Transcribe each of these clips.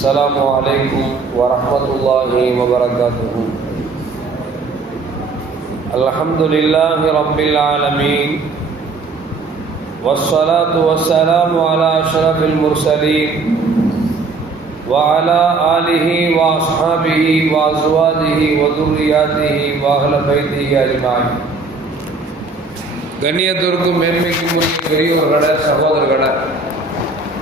السلام عليكم ورحمة الله وبركاته الحمد لله رب العالمين والصلاة والسلام على أشرف المرسلين وعلى آله وأصحابه وأزواجه وذرياته وأهل بيته أجمعين கண்ணியத்திற்கும் மேன்மைக்கும் உரிய பெரியோர்கள சகோதரர்கள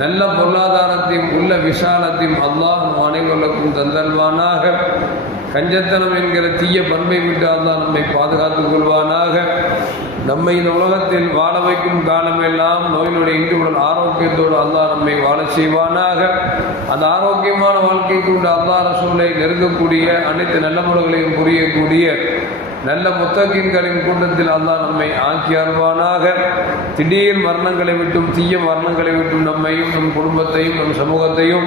நல்ல பொருளாதாரத்தையும் உள்ள விசாலத்தையும் அல்லாஹ் அனைவருக்கும் தந்தல்வானாக. கஞ்சத்தனம் என்கிற தீய பண்பை விட்டு அல்லாஹ் நம்மை பாதுகாத்துக் கொள்வானாக. நம்மை இந்த உலகத்தில் வாழ வைக்கும் காலமெல்லாம் நோயினுடைய இன்றுடன் ஆரோக்கியத்தோடு அல்லாஹ் நம்மை வாழ செய்வானாக. அந்த ஆரோக்கியமான வாழ்க்கைக்கு கொண்டு அல்லாஹ் ரசூலை நெருங்கக்கூடிய அனைத்து நல்ல முறைகளையும் புரியக்கூடிய நல்ல முத்தகின்களின் கூட்டத்தில் அல்லாஹ் நம்மை ஆக்கி அருவானாக திடீர் மரணங்களை விட்டும் தீய மரணங்களை விட்டும் நம்மையும் நம் குடும்பத்தையும் நம் சமூகத்தையும்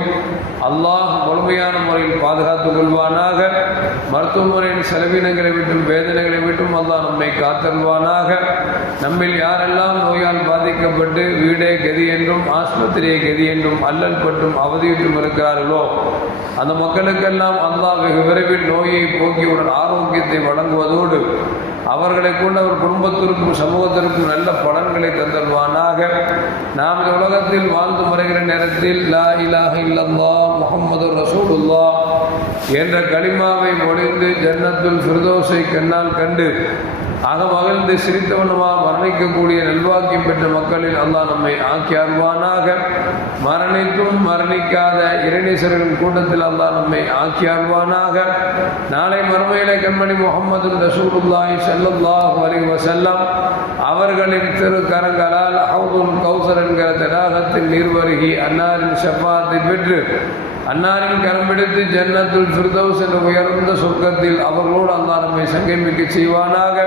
அல்லாஹ் முழுமையான முறையில் பாதுகாத்துக் கொள்வானாக. மருத்துவமுறையின் செலவினங்களை விட்டும் வேதனைகளை விட்டும் அல்லாஹ் நம்மை காத்தல்வானாக நம்மில் யாரெல்லாம் நோயால் பாதிக்கப்பட்டு வீடே கதி என்றும் ஆஸ்பத்திரியை கதி என்றும் அல்லல் பட்டும் அவதியிட்டும் இருக்கிறார்களோ அந்த மக்களுக்கெல்லாம் அல்லாஹ் வெகு விரைவில் நோயை போக்கியுடன் ஆரோக்கியத்தை வழங்குவதோடு அவர்களை கொண்டு அவர் குடும்பத்திற்கும் சமூகத்திற்கும் நல்ல பலன்களை தந்தல்வானாக நாம் இந்த உலகத்தில் வாழ்ந்து முறைகிற நேரத்தில் லா இலாக இல்லல்லா முகமது ரசூலுல்லா என்ற களிமாவை மொழிந்து ஜன்னத்துல் ஃபிர்தோஸை கண்ணால் கண்டு ஆக மகிழ்ந்து சிரித்தவனமாக மரணிக்கக்கூடிய நல்வாக்கியம் பெற்ற மக்களில் அல்லாஹ் நம்மை ஆக்கி அருவானாக மரணித்தும் மரணிக்காத இரணீசர்கள் கூட்டத்தில் அல்லாஹ் நம்மை ஆக்கி அருவானாக நாளை மறுமையில கண்மணி முகமது ரசூலுல்லாஹி செல்லுல்லாஹ் அலைஹி செல்லம் அவர்களின் திரு கரங்களால் ஹவுதுல் கௌசர் என்கிற தடாகத்தில் நீர்வருகி அன்னாரின் செவ்வாத்தை பெற்று அன்னாரின் கரம் பிடித்து ஜன்னத்துல் ஃபிர்தௌஸ் என்ற உயர்ந்த சொர்க்கத்தில் அவர்களோடு அல்லா நம்மை சங்கமிக்க செய்வானாக.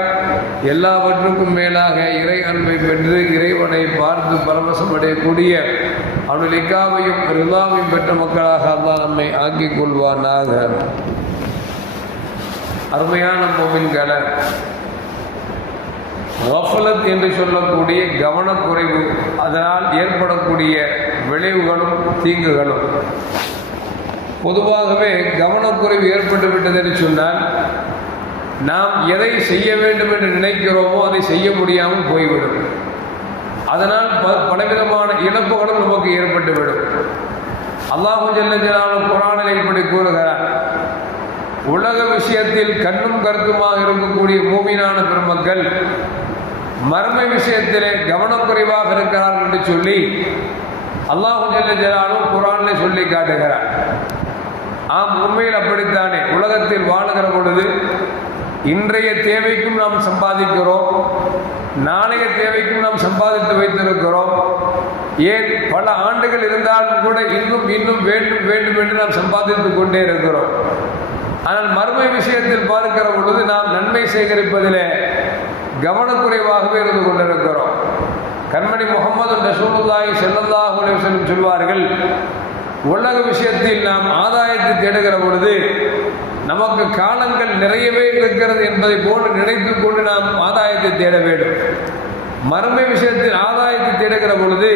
எல்லாவற்றுக்கும் மேலாக இறை அன்பை பெற்று இறைவனை பார்த்து பரவசம் அடையக்கூடிய அவனுடைய லிக்காவையும் ரிதாவையும் பெற்ற மக்களாக அல்லா நம்மை ஆக்கிக் கொள்வானாக. அருமையான மோமின்களை கஃபலத் என்று சொல்லக்கூடிய கவனக்குறைவு அதனால் ஏற்படக்கூடிய விளைவுகளும் தீங்குகளும். பொதுவாகவே கவனக்குறைவு ஏற்பட்டு விட்டது என்று சொன்னால் நாம் எதை செய்ய வேண்டும் என்று நினைக்கிறோமோ அதை செய்ய முடியாமல் போய்விடும். அதனால் ப பலவிதமான இழப்புகளும் நமக்கு ஏற்பட்டுவிடும். அல்லாஹு ஜல்ல குரானில் இப்படி கூறுகிறார் உலக விஷயத்தில் கண்ணும் கருத்துமாக இருக்கக்கூடிய மூமினான பெருமக்கள் மர்ம விஷயத்திலே கவனக்குறைவாக இருக்கிறார்கள் என்று சொல்லி அல்லாஹு ஜல்ல ஜலாலும் குரானில் சொல்லி காட்டுகிறார். ஆம் உண்மையில் அப்படித்தானே. உலகத்தில் வாழுகிற பொழுது இன்றைய தேவைக்கும் நாம் சம்பாதிக்கிறோம் நாளைய தேவைக்கும் நாம் சம்பாதித்து வைத்திருக்கிறோம். ஏன்? பல ஆண்டுகள் இருந்தாலும் கூட இன்னும் இன்னும் வேண்டும் வேண்டும் என்று நாம் சம்பாதித்து கொண்டே இருக்கிறோம். ஆனால் மறுமை விஷயத்தில் பார்க்கிற பொழுது நாம் நன்மை சேகரிப்பதிலே கவனக்குறைவாகவே இருந்து கொண்டிருக்கிறோம். கண்மணி முகமது ரசூலுல்லாஹி செல்லல்லாஹு அலைஹி வஸல்லம் சொல்வார்கள் உலக விஷயத்தில் நாம் ஆதாயத்தை தேடுகிற பொழுது நமக்கு காலங்கள் நிறையவே இருக்கிறது என்பதை போன்று நினைத்து கொண்டு நாம் ஆதாயத்தை தேட வேண்டும். மறுமை விஷயத்தில் ஆதாயத்தை தேடுகிற பொழுது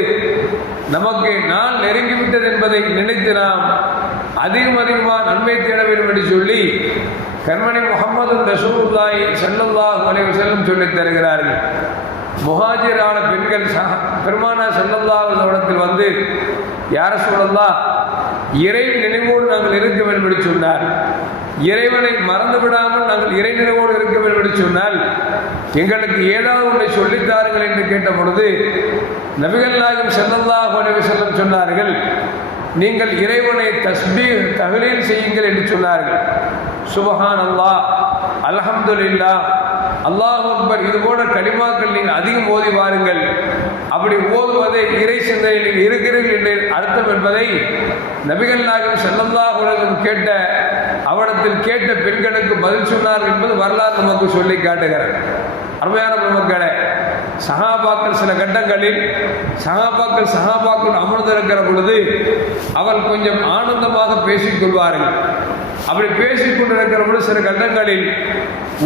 நமக்கு நான் நெருங்கிவிட்டது என்பதை நினைத்து நாம் அதிகம் அதிகமாக நன்மை தேட வேண்டும் என்று சொல்லி கண்மணி முகமது ரசூல்லாய் செல்லல்லாஹ் அலைவர் செல்லும் சொல்லித் தருகிறார்கள். முஹாஜிரான பெண்கள் பெருமானா செல்லல்லாஹ் இடத்தில் வந்து யார சொல்லல்லா இறை நினைவோடு நாங்கள் இருக்க வேண்டும் என்று சொன்னார். இறைவனை மறந்து விடாமல் நாங்கள் இறை நினைவோடு இருக்க வேண்டும் என்று சொன்னால் எங்களுக்கு ஏதாவது ஒன்றை சொல்லித்தாருங்கள் என்று கேட்ட பொழுது நபிகள் நாயகம் செல்லல்லாஹ் செல்லம் சொன்னார்கள் நீங்கள் இறைவனை தஸ்பீ தகலீல் செய்யுங்கள் என்று சொன்னார்கள். சுபஹான் அல்லா அலஹம்துல்லா அல்லாஹ் அக்பர் இது போன்ற களிமாக்கள் நீங்கள் அதிகம் ஓதி வாருங்கள். அப்படி ஓதுவதை இறை சிந்தனையில் இருக்கிறீர்கள் என்று அர்த்தம் என்பதை நபிகள் நாயகம் ஸல்லல்லாஹு கேட்ட அவனத்தில் கேட்ட பெண்களுக்கு பதில் சொன்னார் என்பது வரலாறு நமக்கு சொல்லி காட்டுகிறது. அருமையான மக்களே சகாபாக்கள் சில கட்டங்களில் சகாபாக்கள் சகாபாக்கள் அமர்ந்திருக்கிற பொழுது அவர் கொஞ்சம் ஆனந்தமாக பேசிக் கொள்வார்கள் அப்படி பேசிக் கொண்டிருக்கிற பொழுது சில கட்டங்களில்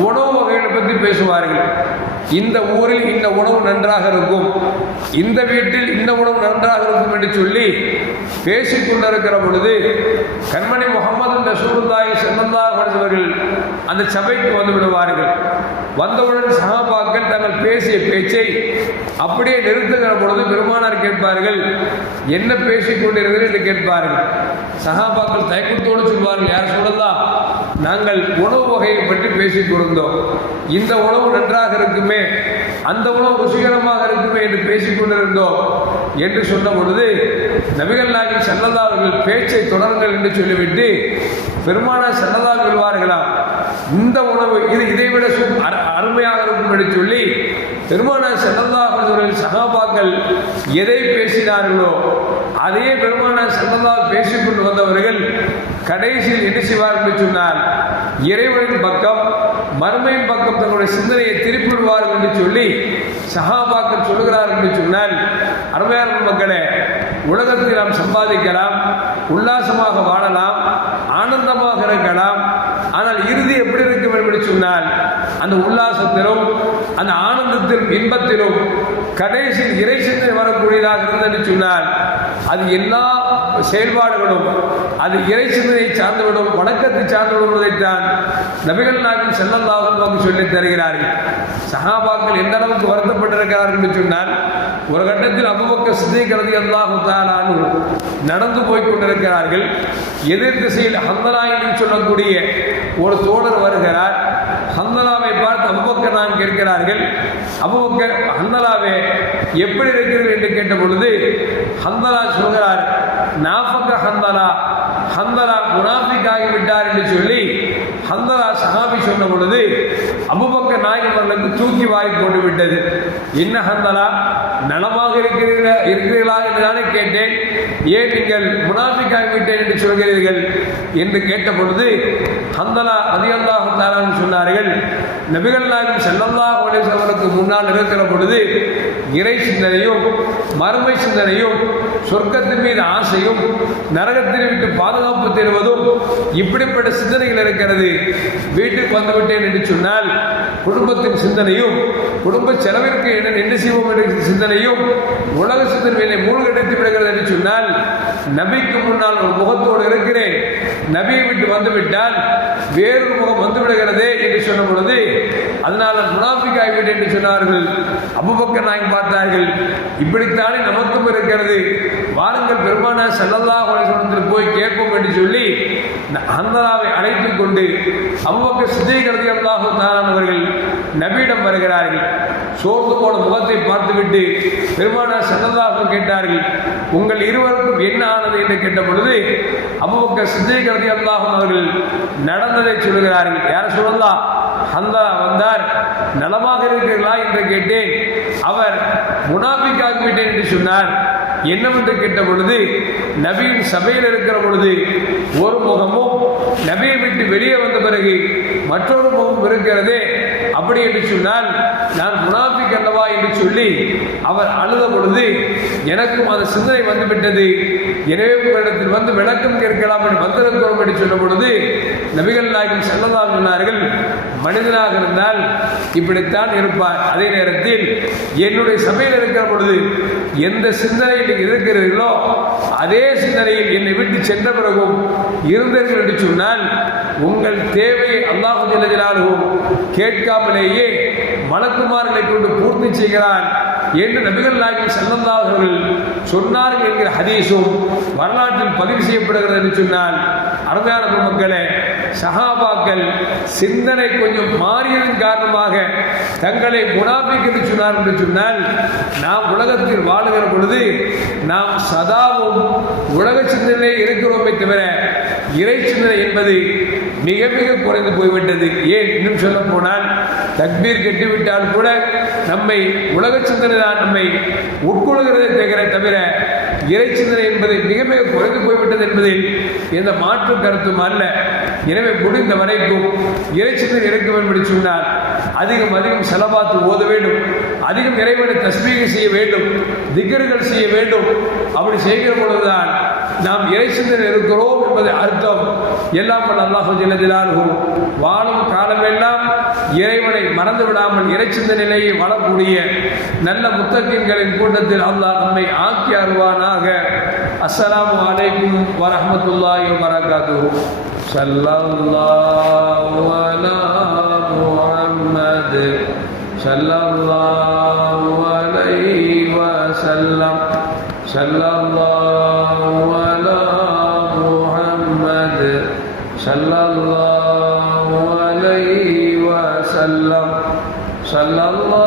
உணவு வகைகளை பற்றி பேசுவார்கள். இந்த ஊரில் இந்த உணவு நன்றாக இருக்கும். இந்த வீட்டில் இந்த உணவு நன்றாக இருக்கும் என்று சொல்லி பேசிக் கொண்டிருக்கிற பொழுது கண்மணி முகமது ரசூலுல்லாஹி ஸல்லல்லாஹு அலைஹி அவர்கள் அந்த சபைக்கு வந்து விடுவார்கள். வந்தவுடன் சகாபாக்கள் தங்கள் பேசிய பேச்சை அப்படியே நிறுத்துகிற பொழுது பெருமானார் கேட்பார்கள் என்ன பேசிக் கொண்டிருக்கிறது என்று கேட்பார்கள். சகாபாக்கள் தயக்கத்தோடு சொல்வார்கள் யார் சொல்லலாம் நாங்கள் உணவு வகையை பற்றி பேசிக் கொடுத்தோம் இந்த உணவு நன்றாக இருக்குமே அந்த உணவு ருசிகரமாக இருக்குமே என்று பேசிக் கொண்டிருந்தோம் என்று சொன்ன பொழுது நபிகள் நாயகம் செல்லதா அவர்கள் பேச்சை தொடருங்கள் என்று சொல்லிவிட்டு பெருமான சன்னதா சொல்வார்களாம் இந்த உணவு இது இதைவிட அருமையாக இருக்கும் என்று சொல்லி பெருமானா செல்லதா அவர்கள் சகாபாக்கள் எதை பேசினார்களோ அதே பெருமானா சன்னதா பேசிக்கொண்டு வந்தவர்கள் கடைசியில் என்ன செய்வார் என்று சொன்னால் இறைவனின் பக்கம் மறுமையின் பக்கம் தங்களுடைய சிந்தனையை திருப்பி விடுவார்கள் என்று சொல்லி சகாபாக்கள் சொல்லுகிறார் என்று சொன்னால் அருமையான மக்களே உலகத்தில் நாம் சம்பாதிக்கலாம் உல்லாசமாக வாழலாம் ஆனந்தமாக இருக்கலாம் ஆனால் இறுதி எப்படி இருக்கும் என்று சொன்னால் அந்த உல்லாசத்திலும் அந்த ஆனந்தத்திலும் இன்பத்திலும் கடைசியில் இறை சிந்தனை வரக்கூடியதாக இருந்தது சொன்னால் அது எல்லா செயல்பாடுகளும் அது இறை சிந்தனை சார்ந்துவிடும் வணக்கத்தை சார்ந்து விடுவதைத்தான் நபிகள் நாட்டில் செல்லல்லாஹும் நமக்கு சொல்லித் தருகிறார்கள் சஹாபாக்கள் எந்த அளவுக்கு வருத்தப்பட்டிருக்கிறார்கள் என்று சொன்னால் ஒரு கட்டத்தில் அபுபக்க சித்திக்கிறது அல்லாஹு தாலானு நடந்து போய் கொண்டிருக்கிறார்கள். எதிர் திசையில் ஹந்தனா என்று சொல்லக்கூடிய ஒரு தோழர் வருகிறார். ஹந்தலாவை பார்த்து அபுபக்கர் நான் கேட்கிறார்கள். அபுபக்கர் ஹந்தலாவே எப்படி இருக்கிறது? என்று கேட்ட பொழுது ஹந்தலா சொல்கிறார் நாஃபக்க ஹந்தலா ஹந்தலா முனாஃபிக் ஆகிவிட்டார் என்று சொல்லி ஹந்தலா சஹாபி சொன்ன பொழுது அபுபக்க நாயகர்களுக்கு தூக்கி வாரி போட்டு விட்டது என்ன ஹந்தலா? நலமாக இருக்கிறீர்களா இருக்கிறீர்களா என்று தானே கேட்டேன். ஏன் நீங்கள் முனாஃபிக் விட்டேன் என்று சொல்கிறீர்கள் என்று கேட்ட பொழுது ஹந்தலா அதிகந்தாக தாரான்னு சொன்னார்கள் நபிகள் நாயகம் செல்லல்லாஹு அவர்களுக்கு முன்னால் இருக்கிற பொழுது இறை சிந்தனையும் மறுமை சிந்தனையும் சொர்க்கத்தின் மீது ஆசையும் நரகத்தில் விட்டு பாதுகாப்பு தேடுவதும் இப்படிப்பட்ட சிந்தனைகள் இருக்கிறது. வீட்டுக்கு வந்துவிட்டேன் என்று சொன்னால் குடும்பத்தின் சிந்தனையும் குடும்ப செலவிற்கு என்ன என்ன செய்வோம் என்ற சிந்தனையும் உலக சிந்தனையிலே மூழ்கடித்து விடுகிறது என்று சொன்னால் நபிக்கு முன்னால் ஒரு முகத்தோடு இருக்கிறேன். நபியை விட்டு வந்துவிட்டால் வேறொரு முகம் வந்து விடுகிறதே என்று சொன்ன பொழுது அதனால் முனாஃபிக் ஆகிவிட்டு என்று சொன்னார்கள். அபுபக்கர் நாயகம் பார்த்தார்கள் இப்படித்தானே நமக்கும் இருக்கிறது. வாருங்கள் பெருமானா செல்லல்லா சொன்னத்தில் போய் கேட்போம் என்று சொல்லி அந்தராவை அழைத்துக் கொண்டு அபுபக்கர் சித்திகரதி அல்லாஹு தாரானவர்கள் நபியிடம் வருகிறார்கள். சோர்ந்து போன முகத்தை பார்த்துவிட்டு பெருமானார் செல்லல்லாஹு கேட்டார்கள் உங்கள் இருவருக்கும் என்ன ஆனது? என்று கேட்ட பொழுது அபுபக்க சித்திகரதி அல்லாஹு அவர்கள் நடந்ததை சொல்கிறார்கள் யார சொல்லலாம் அந்த வந்தார். நலமாக இருக்கிறீர்களா? என்று கேட்டேன். அவர் முனாபிக்காகிவிட்டேன் என்று சொன்னார். என்னவென்று கேட்ட பொழுது நபியின் சபையில் இருக்கிற பொழுது ஒரு முகமும் நபியை விட்டு வெளியே வந்த பிறகு மற்றொரு முகம் இருக்கிறதே. அப்படி என்று சொன்னால் நான் முனாபிக் அல்லவா என்று சொல்லி அவர் அழுத பொழுது எனக்கும் அந்த சிந்தனை வந்துவிட்டது. எனவே உங்களிடத்தில் வந்து விளக்கம் கேட்கலாம் என்று வந்திருக்கிறோம் என்று சொன்ன பொழுது நபிகள் நாயகம் செல்லலாம் சொன்னார்கள் மனிதனாக இருந்தால் இப்படித்தான் இருப்பார். அதே நேரத்தில் என்னுடைய சபையில் இருக்கிற பொழுது எந்த சிந்தனையில் நீங்கள் இருக்கிறீர்களோ அதே சிந்தனையில் என்னை விட்டு சென்ற பிறகும் இருந்தீர்கள் என்று சொன்னால் உங்கள் தேவையை அல்லாஹு ஜல்லஜலாலுவும் கேட்காமலேயே மலக்குமார்களை கொண்டு பூர்த்தி செய்கிறான் என்று நபிகள் நாயகம் செல்லந்தால் சொன்னார்கள் என்கிற ஹதீஸும் வரலாற்றில் பதிவு செய்யப்படுகிறது என்று சொன்னால் அருமையான மக்களே சஹாபாக்கள் சிந்தனை கொஞ்சம் மாறியதன் காரணமாக தங்களை முனாபிக் என்று சொன்னார் என்று சொன்னால் நாம் உலகத்தில் வாழுகிற பொழுது நாம் சதாவும் உலக சிந்தனையிலே இருக்கிறோமே தவிர இறை சிந்தனை என்பது மிக மிக குறைந்து போய்விட்டது. ஏன்? இன்னும் சொல்ல போனால் தக்பீர் கெட்டுவிட்டால் கூட நம்மை உலக சிந்தனை தான் நம்மை உட்கொள்கிறதை தவிர தவிர இறை சிந்தனை என்பது மிக மிக குறைந்து போய்விட்டது என்பதில் எந்த மாற்று கருத்தும் அல்ல. எனவே முடிந்த வரைக்கும் இறைச்சித்தன் இருக்க வேண்டும் என்று அதிகம் அதிகம் செலவாத்து ஓத வேண்டும். அதிகம் இறைவனை தஸ்மீக செய்ய வேண்டும். திகர்கள் செய்ய வேண்டும். அப்படி செய்கிற பொழுதுதான் நாம் இறைச்சித்தன் இருக்கிறோம் என்பது அர்த்தம். எல்லாம் வல்ல அல்லாஹ் ஜில்லஜிலாலும் வாழும் காலமெல்லாம் இறைவனை மறந்து விடாமல் இறைச்சிந்த நிலையை வாழக்கூடிய நல்ல முத்தக்கின்களின் கூட்டத்தில் அல்லாஹ் நம்மை ஆக்கி அருவானாக. அஸ்லாம் வலைக்கும் வரஹ்மத்துல்லாஹி வபரகாத்துஹு. சல்லல்லாஹு அலா முஹம்மத். ஸல்லல்லாஹு அலைஹி வஸல்லம். சல்லல்லாஹு সাল্লাল্লাহ